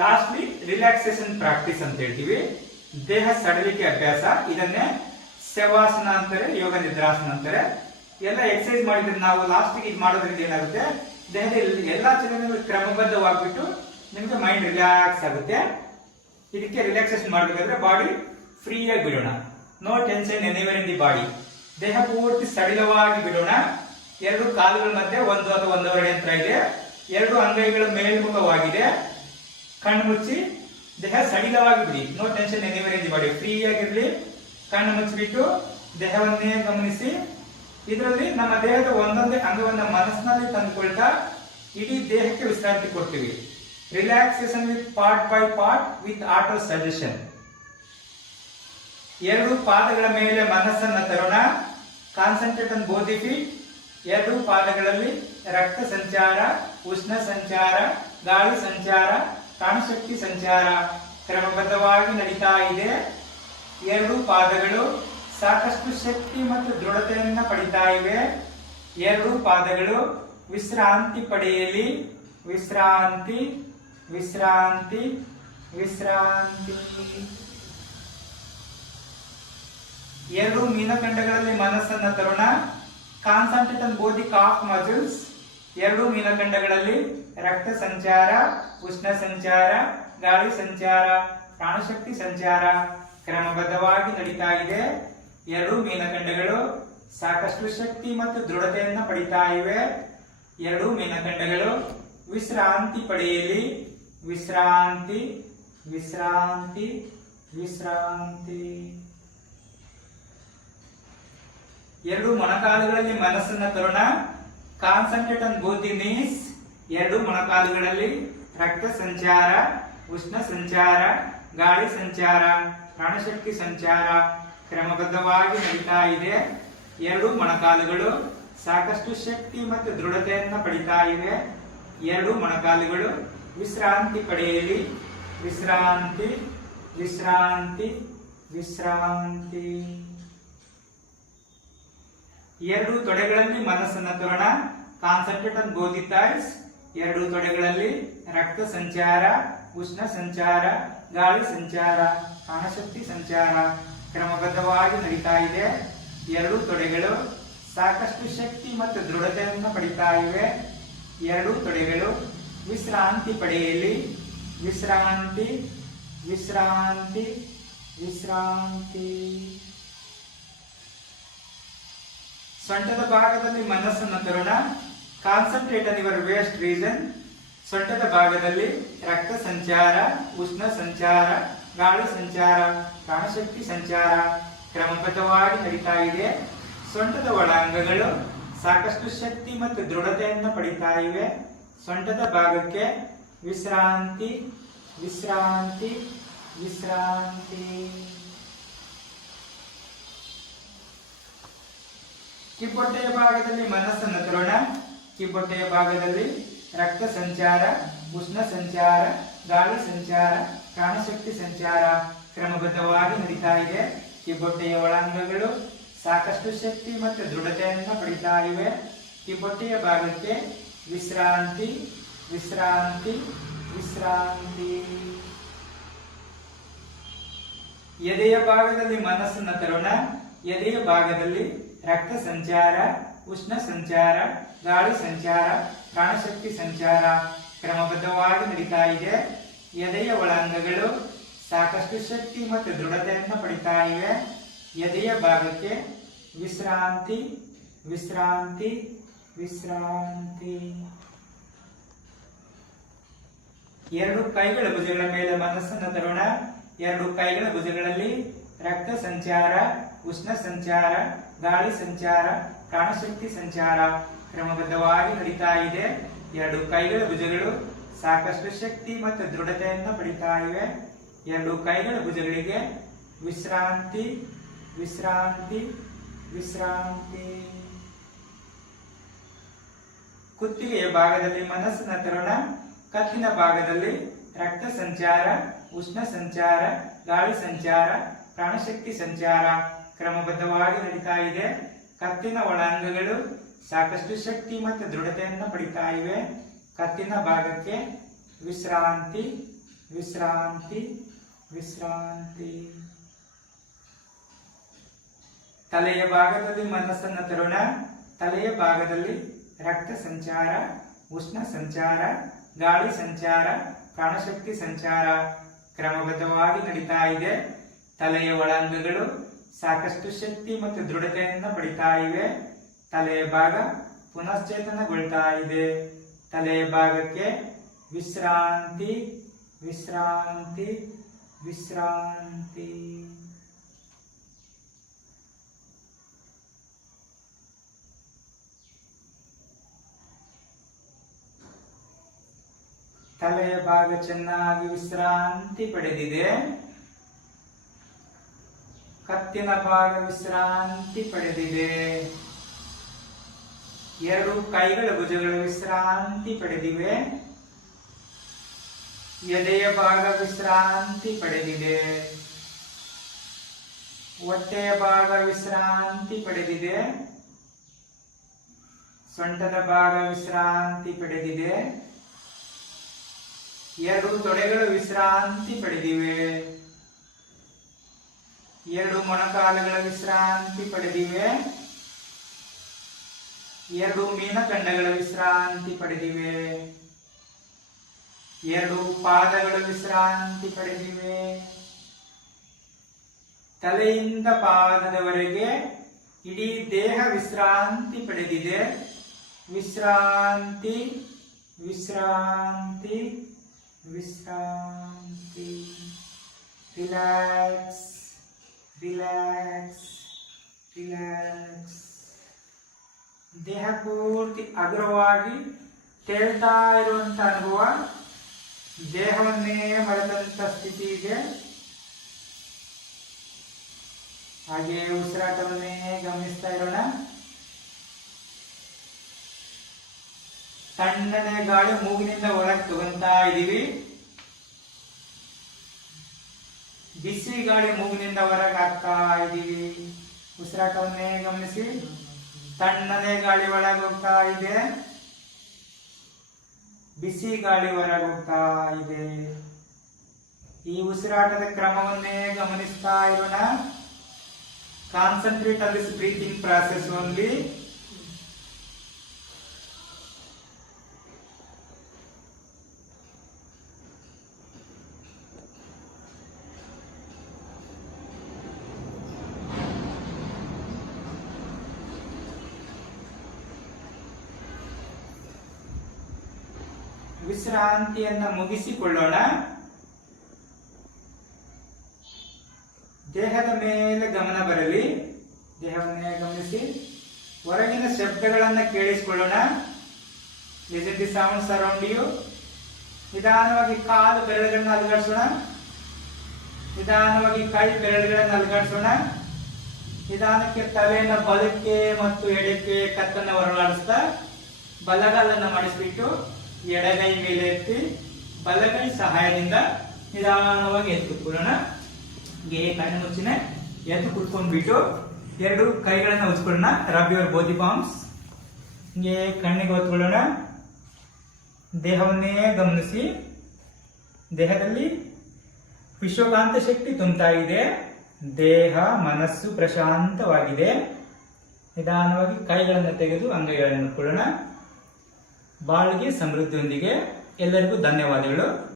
Lastly relaxation practice ಅಂತ ಹೇಳ್ತೀವಿ. ದೇಹ ಸಡಲಿಕೆ ಅಭ್ಯಾಸ, ಇದನ್ನೇ ಶವಾಸನ ಅಂತಾರೆ, ಯೋಗ ನಿದ್ರಾಸನ ಅಂತಾರೆ. ಎಲ್ಲ ಎಕ್ಸರ್ಸೈಸ್ ಮಾಡಿದ್ರೆ ನಾವು ಲಾಸ್ಟಿಗೆ ಇದು ಮಾಡೋದ್ರಿಂದ ಏನಾಗುತ್ತೆ, ದೇಹದಲ್ಲಿ ಎಲ್ಲಾ ಚಲನೆಗಳು ಕ್ರಮಬದ್ಧವಾಗ್ಬಿಟ್ಟು ನಿಮ್ಗೆ ಮೈಂಡ್ ರಿಲ್ಯಾಕ್ಸ್ ಆಗುತ್ತೆ. ಇದಕ್ಕೆ ರಿಲ್ಯಾಕ್ಸೇಷನ್ ಮಾಡಬೇಕಾದ್ರೆ ಬಾಡಿ ಫ್ರೀ ಆಗಿ ಬಿಡೋಣ. No tension anywhere in the body. ದೇಹ ಪೂರ್ತಿ ಸಡಿಲವಾಗಿ ಬಿಡೋಣ. ಎರಡು ಕಾಲುಗಳ ಮಧ್ಯೆ 1 ಅಥವಾ 1.5 ಅಂತರ ಇದೆ. ಎರಡು ಅಂಗೈಗಳು ಮೇಲ್ಮುಖವಾಗಿದೆ. ಕಣ್ಣು ಮುಚ್ಚಿ ದೇಹ ಸಡಿಲವಾಗಿ ಬಿಡಿ. No tension anywhere in the body. Free ಆಗಿರ್ಲಿ. ಕಣ್ಣು ಮುಚ್ಚಿಬಿಟ್ಟು ದೇಹವನ್ನೇ ಗಮನಿಸಿ. ಇದರಲ್ಲಿ ನಮ್ಮ ದೇಹದ ಒಂದೊಂದೇ ಅಂಗವನ್ನ ಮನಸ್ಸಿನಲ್ಲಿ ತಂದುಕೊಳ್ತಾ ಇಡೀ ದೇಹಕ್ಕೆ ವಿಶ್ರಾಂತಿ ಕೊಡ್ತೀವಿ. Relaxation with part by part with auto suggestion. ಎರಡು ಪಾದಗಳ ಮೇಲೆ ಮನಸ್ಸನ್ನ ತರೋಣ. Concentrate on both the feet. ಎರಡು ಪಾದಗಳಲ್ಲಿ ರಕ್ತ ಸಂಚಾರ, ಉಷ್ಣ ಸಂಚಾರ, ಗಾಳಿ ಸಂಚಾರ, ಪ್ರಾಣಶಕ್ತಿ ಸಂಚಾರ ಕ್ರಮಬದ್ಧವಾಗಿ ನಡೀತಾ ಇದೆ. ಎರಡು ಪಾದಗಳು ಸಾಕಷ್ಟು ಶಕ್ತಿ ಮತ್ತು ದೃಢತೆಯನ್ನ ಪಡಿತಾ ಇವೆ. ಎರಡು ಪಾದಗಳು ವಿಶ್ರಾಂತಿ ಪಡೆಯಲಿ. ವಿಶ್ರಾಂತಿ, ವಿಶ್ರಾಂತಿ, ವಿಶ್ರಾಂತಿ. ಎರಡು ಮೀನಖಂಡಗಳಲ್ಲಿ ಮನಸ್ಸನ್ನ ತರೋಣ. Concentrate on both the calf muscles. ಎರಡು ಮೀನಖಂಡಗಳಲ್ಲಿ ರಕ್ತ ಸಂಚಾರ, ಉಷ್ಣ ಸಂಚಾರ, ಗಾಳಿ ಸಂಚಾರ, ಪ್ರಾಣಶಕ್ತಿ ಸಂಚಾರ ಕ್ರಮಬದ್ಧವಾಗಿ ನಡೀತಾ ಇದೆ. ಎರಡು ಮೀನಖಂಡಗಳು ಸಾಕಷ್ಟು ಶಕ್ತಿ ಮತ್ತು ದೃಢತೆಯನ್ನ ಪಡಿತಾ ಇವೆ. ಎರಡು ಮೀನಖಂಡಗಳು ವಿಶ್ರಾಂತಿ ಪಡೆಯಲಿ. ವಿಶ್ರಾಂತಿ, ವಿಶ್ರಾಂತಿ, ವಿಶ್ರಾಂತಿ. ಎರಡು ಮೊಣಕಾಲುಗಳಲ್ಲಿ ಮನಸ್ಸನ್ನ ತರೋಣ. Concentrate on both the knees. ಎರಡು ಮೊಣಕಾಲುಗಳಲ್ಲಿ ರಕ್ತ ಸಂಚಾರ, ಉಷ್ಣ ಸಂಚಾರ, ಗಾಳಿ ಸಂಚಾರ, ಪ್ರಾಣಶಕ್ತಿ ಸಂಚಾರ ಕ್ರಮಬದ್ಧವಾಗಿ ನಡೀತಾ ಇದೆ. ಎರಡು ಮೊಣಕಾಲುಗಳು ಸಾಕಷ್ಟು ಶಕ್ತಿ ಮತ್ತು ದೃಢತೆಯನ್ನ ಪಡಿತಾ ಇವೆ. ಎರಡು ಮೊಣಕಾಲುಗಳು ವಿಶ್ರಾಂತಿ ಪಡೆಯಲಿ. ವಿಶ್ರಾಂತಿ, ವಿಶ್ರಾಂತಿ, ವಿಶ್ರಾಂತಿ. ಎರಡು ತೊಡೆಗಳಲ್ಲಿ ಮನಸ್ಸನ್ನ ತರೋಣ. Concentrate on both the thighs. ಎರಡು ತೊಡೆಗಳಲ್ಲಿ ರಕ್ತ ಸಂಚಾರ, ಉಷ್ಣ ಸಂಚಾರ, ಗಾಳಿ ಸಂಚಾರ, ಪ್ರಾಣಶಕ್ತಿ ಸಂಚಾರ ಕ್ರಮಬದ್ಧವಾಗಿ ನಡೀತಾ ಇದೆ. ಎರಡು ತೊಡೆಗಳು ಸಾಕಷ್ಟು ಶಕ್ತಿ ಮತ್ತು ದೃಢತೆಯನ್ನು ಪಡಿತಾ ಇವೆ. ಎರಡು ತೊಡೆಗಳು ವಿಶ್ರಾಂತಿ ಪಡೆಯಲಿ. ವಿಶ್ರಾಂತಿ, ವಿಶ್ರಾಂತಿ, ವಿಶ್ರಾಂತಿ. ಸೊಂಟದ ಭಾಗದಲ್ಲಿ ಮನಸ್ಸನ್ನು ತರೋಣ. Concentrate on your waist region. ಸೊಂಟದ ಭಾಗದಲ್ಲಿ ರಕ್ತ ಸಂಚಾರ, ಉಷ್ಣ ಸಂಚಾರ, ಗಾಳಿ ಸಂಚಾರ, ಪ್ರಾಣಶಕ್ತಿ ಸಂಚಾರ ಕ್ರಮಬದ್ಧವಾಗಿ ನಡೀತಾ ಇದೆ. ಸೊಂಟದ ಒಳಾಂಗಗಳು ಸಾಕಷ್ಟು ಶಕ್ತಿ ಮತ್ತು ದೃಢತೆಯನ್ನು ಪಡಿತಾ ಇವೆ. ಸೊಂಟದ ಭಾಗಕ್ಕೆ ವಿಶ್ರಾಂತಿ, ವಿಶ್ರಾಂತಿ, ವಿಶ್ರಾಂತಿ. ಕಿಬ್ಬೊಟ್ಟೆಯ ಭಾಗದಲ್ಲಿ ಮನಸ್ಸನ್ನು ತರೋಣ. ಕಿಬ್ಬೊಟ್ಟೆಯ ಭಾಗದಲ್ಲಿ ರಕ್ತ ಸಂಚಾರ, ಉಷ್ಣ ಸಂಚಾರ, ಗಾಳಿ ಸಂಚಾರ, ಪ್ರಾಣಶಕ್ತಿ ಸಂಚಾರ ಕ್ರಮಬದ್ಧವಾಗಿ ನಡೀತಾ ಇದೆ. ಕಿಬ್ಬೊಟ್ಟೆಯ ಒಳಾಂಗಗಳು ಸಾಕಷ್ಟು ಶಕ್ತಿ ಮತ್ತು ದೃಢತೆಯನ್ನು ಪಡಿತಾ ಇವೆ. ಕಿಬ್ಬೊಟ್ಟೆಯ ಭಾಗಕ್ಕೆ ವಿಶ್ರಾಂತಿ, ವಿಶ್ರಾಂತಿ, ವಿಶ್ರಾಂತಿ. ಎದೆಯ ಭಾಗದಲ್ಲಿ ಮನಸ್ಸನ್ನು ತರೋಣ. ಎದೆಯ ಭಾಗದಲ್ಲಿ ರಕ್ತ ಸಂಚಾರ, ಉಷ್ಣ ಸಂಚಾರ, ಗಾಳಿ ಸಂಚಾರ, ಪ್ರಾಣಶಕ್ತಿ ಸಂಚಾರ ಕ್ರಮಬದ್ಧವಾಗಿ ನಡೀತಾ ಇದೆ. ಎದೆಯ ಒಳಾಂಗಗಳು ಸಾಕಷ್ಟು ಶಕ್ತಿ ಮತ್ತು ದೃಢತೆಯನ್ನು ಪಡಿತಾ ಇವೆ. ಎದೆಯ ಭಾಗಕ್ಕೆ ವಿಶ್ರಾಂತಿ, ವಿಶ್ರಾಂತಿ, ವಿಶ್ರಾಂತಿ. ಎರಡು ಕೈಗಳ ಭುಜಗಳ ಮೇಲೆ ಮನಸ್ಸನ್ನು ತರೋಣ. ಎರಡು ಕೈಗಳ ಭುಜಗಳಲ್ಲಿ ರಕ್ತ ಸಂಚಾರ, ಉಷ್ಣ ಸಂಚಾರ, ಗಾಳಿ ಸಂಚಾರ, ಪ್ರಾಣಶಕ್ತಿ ಸಂಚಾರ ಕ್ರಮಬದ್ಧವಾಗಿ ನಡೀತಾ ಇದೆ. ಎರಡು ಕೈಗಳ ಭುಜಗಳು ಸಾಕಷ್ಟು ಶಕ್ತಿ ಮತ್ತು ದೃಢತೆಯನ್ನು ಪಡಿತಾ ಇವೆ. ಎರಡು ಕೈಗಳ ಭುಜಗಳಿಗೆ ವಿಶ್ರಾಂತಿ, ವಿಶ್ರಾಂತಿ, ವಿಶ್ರಾಂತಿ. ಕುತ್ತಿಗೆಯ ಭಾಗದಲ್ಲಿ ಮನಸ್ಸನ್ನು ತರೋಣ. ಕತ್ತಿನ ಭಾಗದಲ್ಲಿ ರಕ್ತ ಸಂಚಾರ, ಉಷ್ಣ ಸಂಚಾರ, ಗಾಳಿ ಸಂಚಾರ, ಪ್ರಾಣಶಕ್ತಿ ಸಂಚಾರ ಕ್ರಮಬದ್ಧವಾಗಿ ನಡೀತಾ ಇದೆ. ಕತ್ತಿನ ಒಳಾಂಗಗಳು ಸಾಕಷ್ಟು ಶಕ್ತಿ ಮತ್ತು ದೃಢತೆಯನ್ನು ಪಡಿತಾ ಇವೆ. ಕತ್ತಿನ ಭಾಗಕ್ಕೆ ವಿಶ್ರಾಂತಿ, ವಿಶ್ರಾಂತಿ ವಿಶ್ರಾಂತಿ. ತಲೆಯ ಭಾಗದಲ್ಲಿ ಮನಸ್ಸನ್ನು ತರೋಣ. ತಲೆಯ ಭಾಗದಲ್ಲಿ ರಕ್ತ ಸಂಚಾರ, ಉಷ್ಣ ಸಂಚಾರ, ಗಾಳಿ ಸಂಚಾರ, ಪ್ರಾಣಶಕ್ತಿ ಸಂಚಾರ ಕ್ರಮಬದ್ಧವಾಗಿ ನಡೀತಾ ಇದೆ. ತಲೆಯ ಒಳಾಂಗಗಳು ಸಾಕಷ್ಟು ಶಕ್ತಿ ಮತ್ತು ದೃಢತೆಯನ್ನು ಪಡಿತಾ ಇವೆ. ತಲೆಯ ಭಾಗ ಪುನಶ್ಚೇತನಗೊಳ್ತಾ ಇದೆ. ತಲೆಯ ಭಾಗಕ್ಕೆ ವಿಶ್ರಾಂತಿ ವಿಶ್ರಾಂತಿ ವಿಶ್ರಾಂತಿ. ತಲೆಯ ಭಾಗ ಚೆನ್ನಾಗಿ ವಿಶ್ರಾಂತಿ ಪಡೆದಿದೆ. ಕತ್ತಿನ ಭಾಗ ವಿಶ್ರಾಂತಿ ಪಡೆದಿದೆ. ಎರಡು ಕೈಗಳ ಭುಜಗಳು ವಿಶ್ರಾಂತಿ ಪಡೆದಿವೆ. ಎದೆಯ ಭಾಗ ವಿಶ್ರಾಂತಿ ಪಡೆದಿದೆ. ಹೊಟ್ಟೆಯ ಭಾಗ ವಿಶ್ರಾಂತಿ ಪಡೆದಿದೆ. ಸೊಂಟದ ಭಾಗ ವಿಶ್ರಾಂತಿ ಪಡೆದಿದೆ. ಎರಡು ತೊಡೆಗಳು ವಿಶ್ರಾಂತಿ ಪಡೆದಿವೆ. ಎರಡು ಮೊಣಕಾಲುಗಳ ವಿಶ್ರಾಂತಿ ಪಡೆದಿವೆ. ಎರಡು ಮೀನಖಂಡಗಳ ವಿಶ್ರಾಂತಿ ಪಡೆದಿವೆ. ಎರಡು ಪಾದಗಳು ವಿಶ್ರಾಂತಿ ಪಡೆದಿವೆ. ತಲೆಯಿಂದ ಪಾದದವರೆಗೆ ಇಡೀ ದೇಹ ವಿಶ್ರಾಂತಿ ಪಡೆದಿದೆ. ವಿಶ್ರಾಂತಿ ವಿಶ್ರಾಂತಿ ವಿಶ್ರಾಂತಿ. Relax relax relax. ದೇಹ ಪೂರ್ತಿ ಅಗ್ರವಾಗಿ ತೇಲ್ತಾ ಇರುವಂತ ಅನುಭವ. ದೇಹವನ್ನೇ ಮರೆತಂತ ಸ್ಥಿತಿ ಇದೆ. ಹಾಗೆ ಉಸಿರಾಟವನ್ನೇ ಗಮನಿಸ್ತಾ ಇರೋಣ. ತಣ್ಣನೆ ಗಾಳಿ ಮೂಗಿನಿಂದ ಹೊರಗೆ ತಗೊಂತಾ ಇದೀವಿ. ಬಿಸಿ ಗಾಳಿ ಮೂಗಿನಿಂದ ಹೊರಗೆ ಹಾಕ್ತಾ ಇದೀವಿ. ಉಸಿರಾಟವನ್ನೇ ಗಮನಿಸಿ. ತಣ್ಣನೆ ಗಾಳಿ ಒಳಗೆ ಹೋಗ್ತಾ ಇದೆ. ಬಿಸಿ ಗಾಳಿ ಹೊರಗೆ ಹೋಗ್ತಾ ಇದೆ. ಈ ಉಸಿರಾಟದ ಕ್ರಮವನ್ನೇ ಗಮನಿಸ್ತಾ ಇರೋಣ. Concentrate on this breathing process only. ವಿಶ್ರಾಂತಿಯನ್ನ ಮುಗಿಸಿಕೊಳ್ಳೋಣ. ದೇಹದ ಮೇಲೆ ಗಮನ ಬರಲಿ. ದೇಹವನ್ನೇ ಗಮನಿಸಿ. ಹೊರಗಿನ ಶಬ್ದಗಳನ್ನ ಕೇಳಿಸಿಕೊಳ್ಳೋಣ. Listen the sounds around you. ನಿಧಾನವಾಗಿ ಕಾಲು ಬೆರಳುಗಳನ್ನ ಅಲುಗಾಡಿಸೋಣ. ನಿಧಾನವಾಗಿ ಕೈ ಬೆರಳುಗಳನ್ನ ಅಲುಗಾಡಿಸೋಣ. ನಿಧಾನಕ್ಕೆ ತಲೆಯನ್ನು ಬಲಕ್ಕೆ ಮತ್ತು ಎಡಕ್ಕೆ ಕತ್ತನ್ನು ಹೊರಲಾಡಿಸ್ತಾ ಬಲಗಾಲನ್ನ ಮಾಡಿಸ್ಬಿಟ್ಟು ಎಡಗೈ ಮೇಲೆ ಎತ್ತಿ ಬಲಗೈ ಸಹಾಯದಿಂದ ನಿಧಾನವಾಗಿ ಎದ್ದು ಕುತ್ಕೊಳ್ಳೋಣ. ಕಣ್ಣು ಮುಚ್ಚಿನ ಎದ್ದು ಕುತ್ಕೊಂಡ್ಬಿಟ್ಟು ಎರಡು ಕೈಗಳನ್ನ ಉಜ್ಕೊಳ್ಳೋಣ. Rub your both palms. ಹಿಂಗೆ ಕಣ್ಣಿಗೆ ಒತ್ಕೊಳ್ಳೋಣ. ದೇಹವನ್ನೇ ಗಮನಿಸಿ. ದೇಹದಲ್ಲಿ ವಿಶ್ವಕಾಂತ ಶಕ್ತಿ ತುಂಬ್ತಾ ಇದೆ. ದೇಹ ಮನಸ್ಸು ಪ್ರಶಾಂತವಾಗಿದೆ. ನಿಧಾನವಾಗಿ ಕೈಗಳನ್ನು ತೆಗೆದು ಅಂಗೈಗಳನ್ನು ಇಟ್ಕೊಳ್ಳೋಣ. ಬಾಳಿಗೆ ಸಮೃದ್ಧಿಯೊಂದಿಗೆ. ಎಲ್ಲರಿಗೂ ಧನ್ಯವಾದಗಳು.